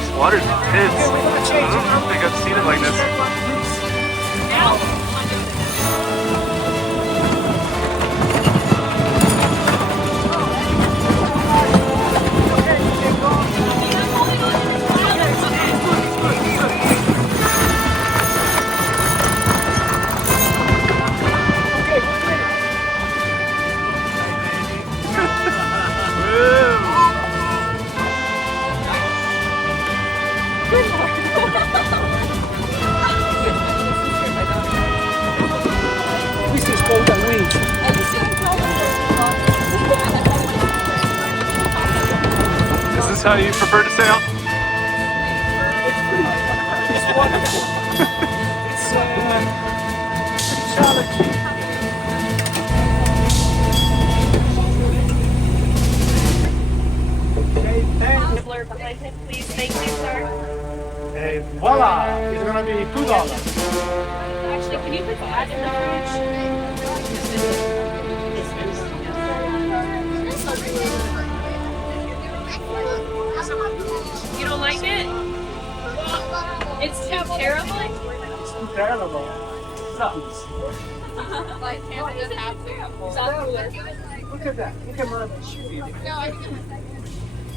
This water's intense. I don't think I've seen it like this. This is called a winch. Is this how you prefer to sail? It's wonderful. It's pretty challenging. Okay, thanks. Blur behind him, please. Thank you, sir. And voila! It's gonna be $2. Actually, can you put that in the fridge? You don't like it? It's too terrible. It's too terrible. Sucks. Look at that. Look at my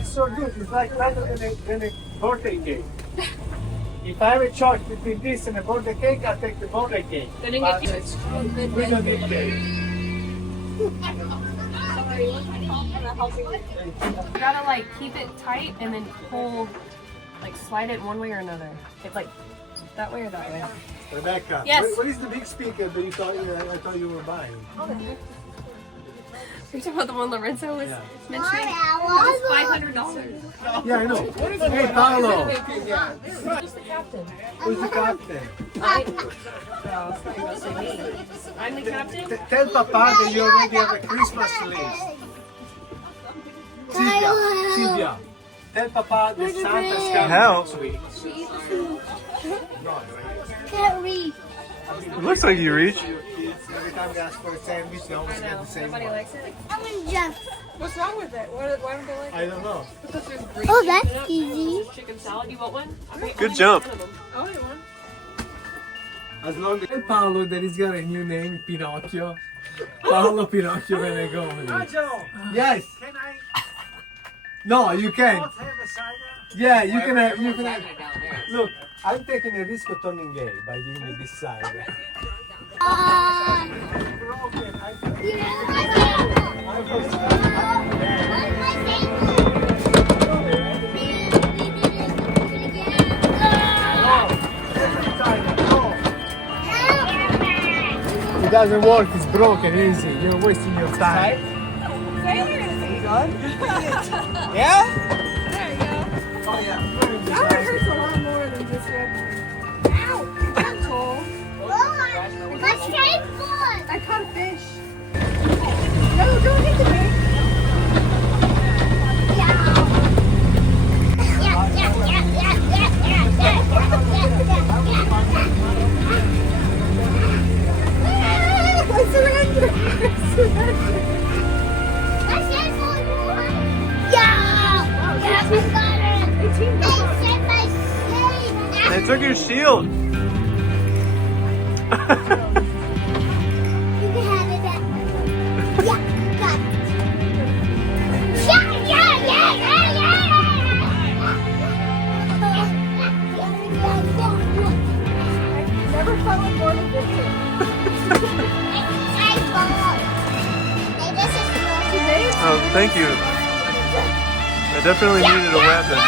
It's so good. It's like better than a birthday cake. If I have a choice between this and a birthday cake, I'll take the birthday cake. Then it But gets we don't need cake. You gotta like keep it tight and then pull, like slide it one way or another. It's like that way or that way. Rebecca, Yes. what is the big speaker that I thought you were buying? You're talking about the one Lorenzo was Yeah. mentioning? It was $500. Yeah, I know. Hey, Paolo. Just the captain. Who's the captain? I'm the captain. Tell Papa that you already have a Christmas list. Sylvia. Tell Papa that Santa's coming How? next week. Can't read. It looks like you reach. Every time we ask for a sandwich, they always get the same Nobody one. likes it. I'm in Jeff. What's wrong with it? Why don't they like it? I don't know. Because there's green Oh, cheese that's in it. easy. Chicken salad. You want one? Okay, Good I'll jump. get one of them. I want one. As long as Paolo that he's got a new name, Pinocchio. Paolo Pinocchio Venegoni. Yes. Can I No, you can't. not have a cider? Yeah, you can have. You can have. Look, I'm taking a risk of turning gay by giving you this side. It doesn't work. It's broken. Easy. You're wasting your time. I caught a fish. No, don't hit the bait. I surrender. I surrender. Yeah, we got it. They said my shame. They took your shield. You can have it back. Yeah, got it. Never felt like more than this. Oh, thank you. I definitely needed a weapon.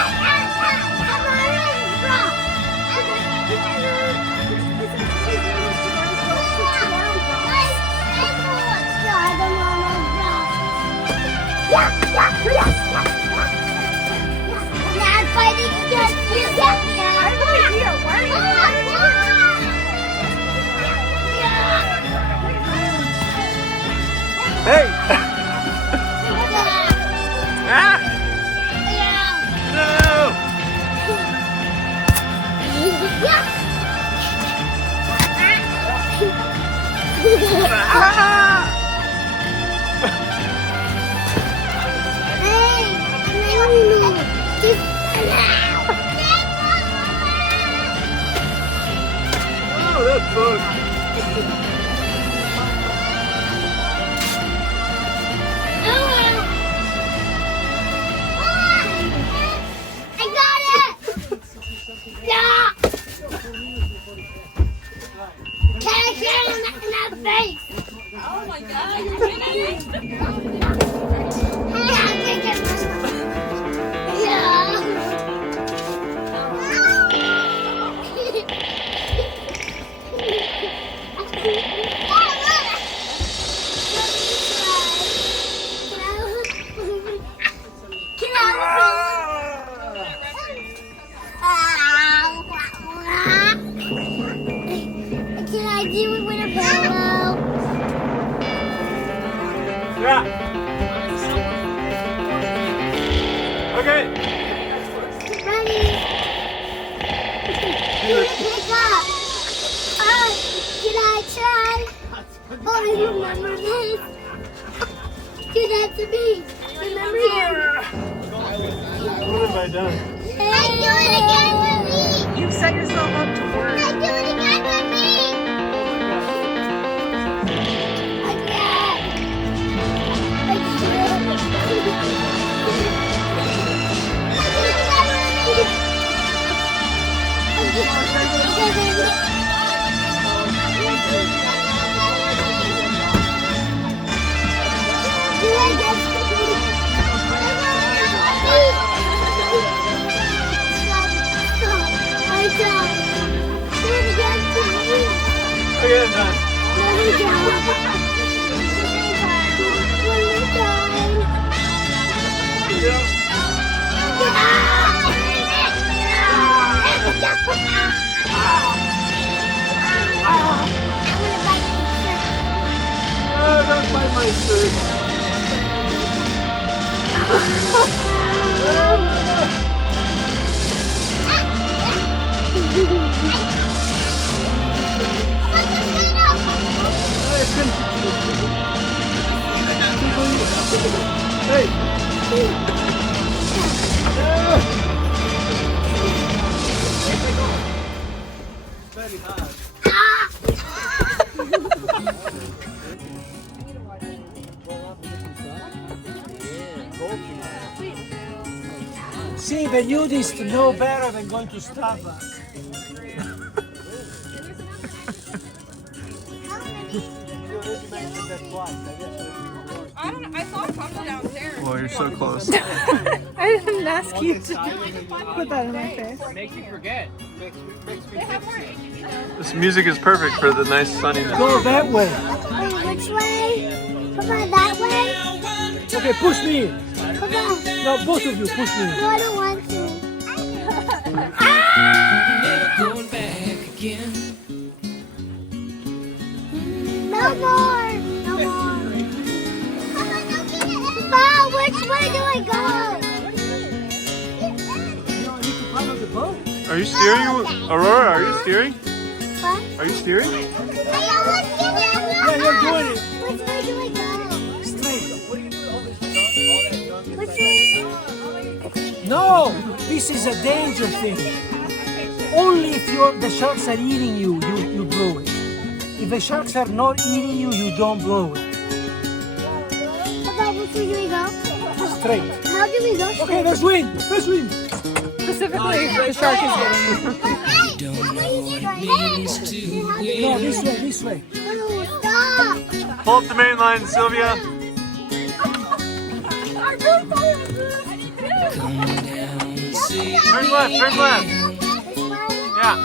Hey! Ah! No! Okay. Ready? Pick up. Can I try? Oh, I remember this. Do that to me. Remember you? What have I done? I do it again with me. You've set yourself up to work. I do it again with me. Okay, I'm done. Oh, don't bite my shirt. Hey! Very hard. See, the nudists know better than going to Starbucks. I don't know. I saw a couple downstairs. Well, you're so close. I didn't ask you to put that in my face. Makes you forget. They have more HB. This music is perfect for the nice sunniness. Go that way. Wait, which way? Papa, that way? Okay, push me. Papa, No, both of you, push me. no, I don't want to. Going back again. No more. No more. Papa, don't get it. Papa, which way do I go? No, I need to follow the boat. Are you steering, Aurora? Are you steering? What? Are you steering? I don't want to get it. Yeah, you're doing it. Which way do I go? Straight. Which way? No, this is a danger thing. Only if the sharks are eating you, you blow it. If the sharks are not eating you, you don't blow it. Papa, which way do we go? Straight. How do we go straight? Okay, there's wind. There's wind. Specifically, the shark is getting you. Don't know what it means to No, this way, this way. No, stop! Pull up the main line, Sylvia. come down, see. Turn left, turn left. Yeah,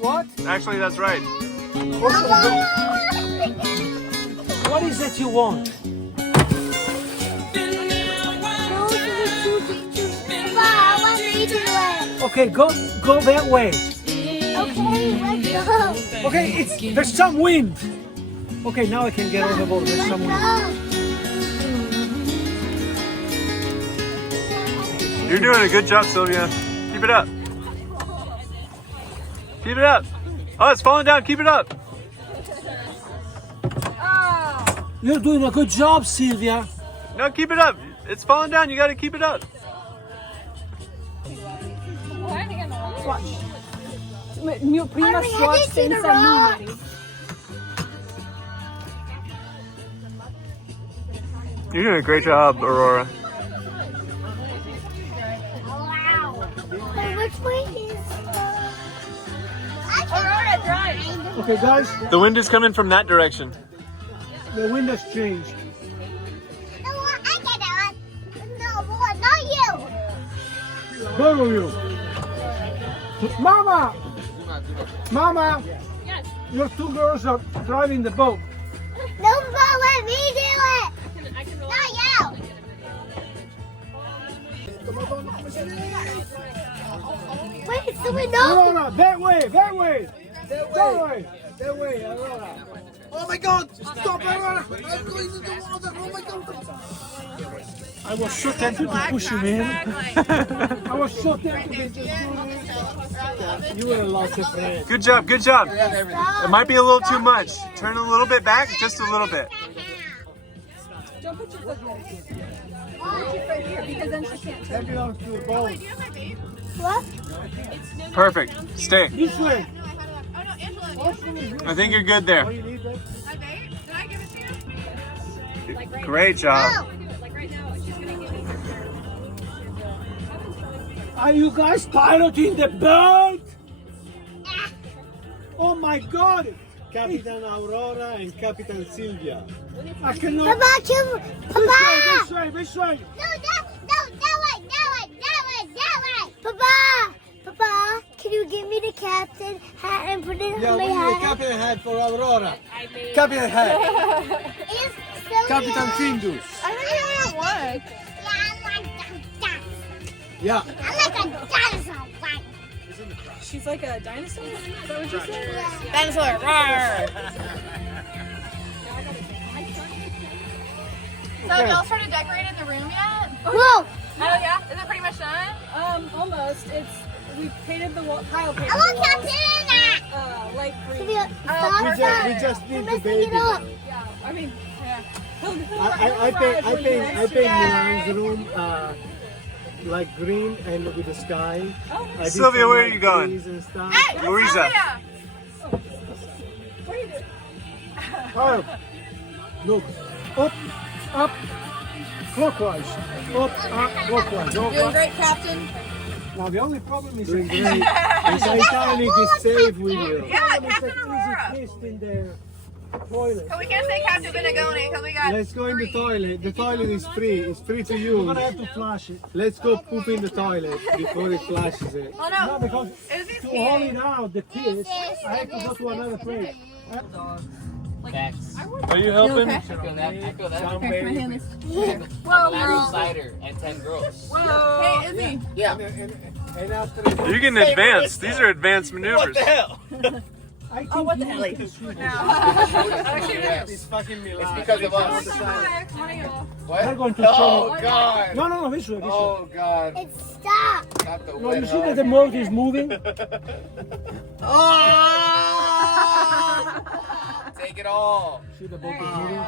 What? actually, that's right. What is it you want? Okay, go that way. Okay, let's go. Okay, there's some wind. Okay, now I can get on the boat. There's some wind. You're doing a good job, Sylvia. Keep it up. Keep it up. Oh, it's falling down. Keep it up. You're doing a good job, Sylvia. No, keep it up. It's falling down. You got to keep it up. Mio prima Harvey, I swatch didn't see the senza rock. numeri. You're doing a great job, Aurora. Wow. Wait, which way is... Aurora, drive. Okay, guys, The wind is coming from that direction. the wind has changed. No, I get it. No, boy, not you. Both of you. Mama! Mama! Yes. Your two girls are driving the boat. No, Papa, let me do it. I can roll. Not you. Wait, someone no. Aurora, that way, that way! That way! That way, Aurora. Oh my god! Stop, Aurora! I'm going to the water! Oh my god! I was so tempted to push him in. I was so tempted to just do this. You were a lot of friends. Good job, good job. It might be a little too much. Turn a little bit back, just a little bit. Don't put your foot here. Put your foot here because then she can't turn. That belongs to the boat. What? Perfect. Stay. This way. I think you're good there. Oh, you need that? Great job. Are you guys piloting the boat? Oh my God! Capitan Aurora and Capitan Silvia. I cannot. Papa, Papa! This way, this way. No, that way. Papa! Papa, can you give me the captain hat and put it Yeah, on we my need a hat? captain hat for Aurora. Captain hat. It's so Captain good. Findus. I don't know what. Yeah. I like a dinosaur one. She's like a dinosaur? Is that what you said? Dinosaur. Roar. So y'all started decorating the room yet? Whoa! Oh yeah? Is it pretty much done? Almost. We painted the wall, Kyle painted I the want captain walls, light green. Sylvia, stop. We just need the Messing baby. it up. Yeah, I mean, yeah. I paint Milan's room like green and with the sky. I did Sylvia, some where are like you going? trees and stuff. Hey, Louisa. Sylvia! What are you doing? Up. Look. Up. Clockwise. Up, clockwise. Doing great, Captain. Now the only problem is the Titanic is safe with you. Yeah, It's Captain an Aurora. easy twist in the toilet. So we can't say Captain Benegoni because we got Let's go in the toilet. The toilet is free. It's free to You're use. gonna have to flush it. Let's go poop in the toilet before it flashes it. Oh No, no. because Izzy's to haul peeing. it out, the piss, I have to go to another place. Are you helping? Okay. Some baby. Whoa, girl. Cider and 10 girls. Whoa. Hey, Izzy. And after You're getting advanced. These are advanced maneuvers. hell? I think what the hell? It's fucking Milan. It's because of us. They're going to Oh, God. No, this way. Oh, God. It's stuck. Not the No, wet you see that hug. the mold is moving? Take it all. See the boat is moving?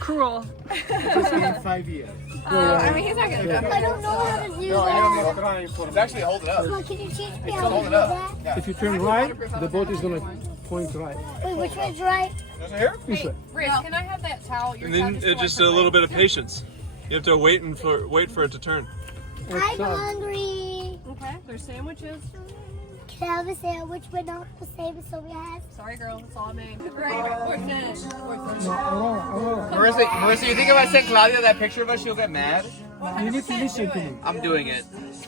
Cruel. It's been 5 years. I mean, he's not gonna go. I don't know how to do No, that. I'm not trying for It's actually holding up. Mom, can you teach me how to Hold do it that? up. If you turn right, the boat is gonna point right. Wait, which one's right? Is it here? This way. Riz, can I have that towel? And then just a little bit of patience. You have to wait for it to turn. I'm hungry. Okay, there's sandwiches. Can I have a sandwich but not the same as Sylvia has? Sorry, girl, that's all I made. We're finished. Aurora, Marissa, you think if I send Claudia that picture of us, she'll get mad? you need to listen to me. I'm doing it.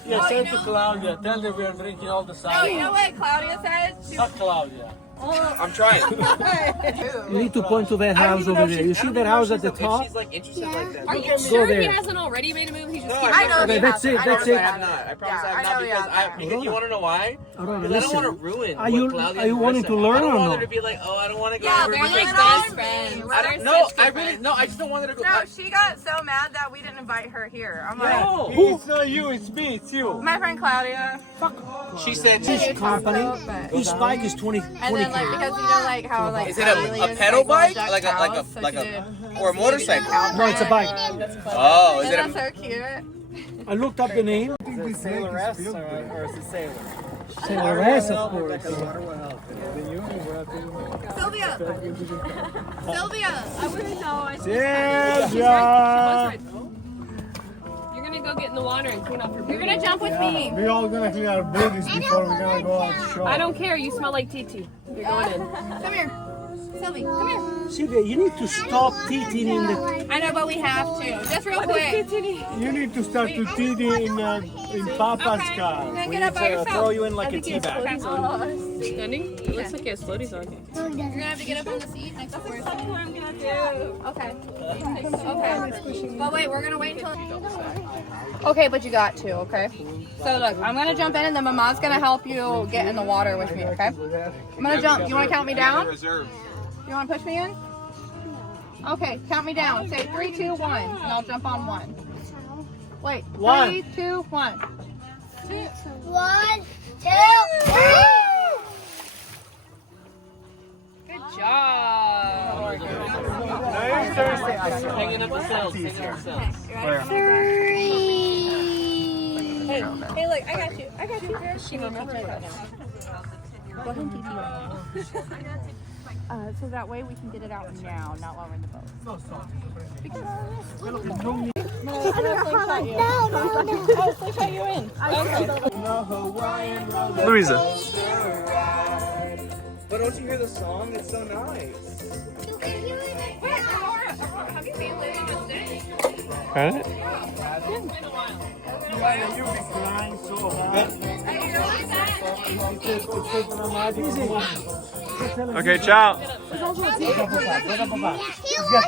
Yeah, send to Claudia. Tell her we are drinking all the Oh, cider. you know what Claudia said? She Not Claudia. I'm trying. You need to point to that house over there. You see that house at the top? She's like interested Yeah. like that. Are you Go sure he there. hasn't already made a move? He just No, keeps I know Okay, he that's has. it, I know that's he it. I has. have not. I promise Yeah, I have I not know he because you want to know why? Aurora, Because I don't want to listen. ruin Are you- what Claudia are you and wanting Marissa- to learn I don't or want no? her to be like, oh, I don't want to go Yeah, over they're because like best no. friends. I They're don't, no, such I good really friends. no. I just don't want her to go. No, she got so mad that we didn't invite her here. I'm like, No. It's not you, it's me, it's you. my friend Claudia. She said, This company, this bike is 20 And then like because you know like how like is it a aliens, pedal like, bike, love like Jack's a house, so like she a did. or a motorcycle? No, it's a bike. Oh, is Isn't it that a? so cute? I looked up the name. Sailor S or is it Sailor? Sailor S, of course. Sylvia. Sylvia. I wouldn't know. I Silvia! You're gonna go get in the water and clean off your You're booty. gonna jump with me. We all gonna clean our booties before we're gonna go out shore. I don't care. You smell like TT. You're going in. Come here. Sylvie, come here. Silvia, you need to stop teething in the. I know, but we have to. Just real quick. You need to start to teeth in Papa's Okay. car. You're gonna get up by yourself. Throw you in like a tea bag. Standing? It looks like he has floaties on. You're gonna have to get up on the seat next to her. That's what I'm gonna do. Okay. Okay. But wait, we're gonna wait until. Okay, but you got to. Okay. So look, I'm gonna jump in, and then Mama's gonna help you get in the water with me. Okay. I'm gonna jump. You wanna count me down? You wanna push me in? Okay, count me down. Say 3, 2, 1, and I'll jump on 1. Wait. One. 3, 2, 1. 1, 2, 3. Good job. Hanging up the cells. Hanging up the cells. 3. Hey, look, I got you. I got you. She remembers right now. Go ahead and TT right now. So that way we can get it out now, not while we're in the boat. No, no. Oh, slingshot you in. Okay. Louisa. But don't you hear the song? It's so nice. Have you seen Lily just sing? Heard it? You'll be crying so hard. Okay, ciao.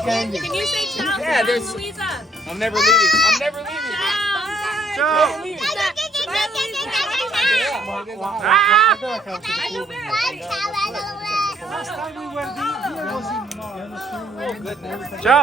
Can you say ciao? Yeah, there's. Louisa. I'm never leaving. I'm never leaving. Ciao. Last time we were here was in Ciao.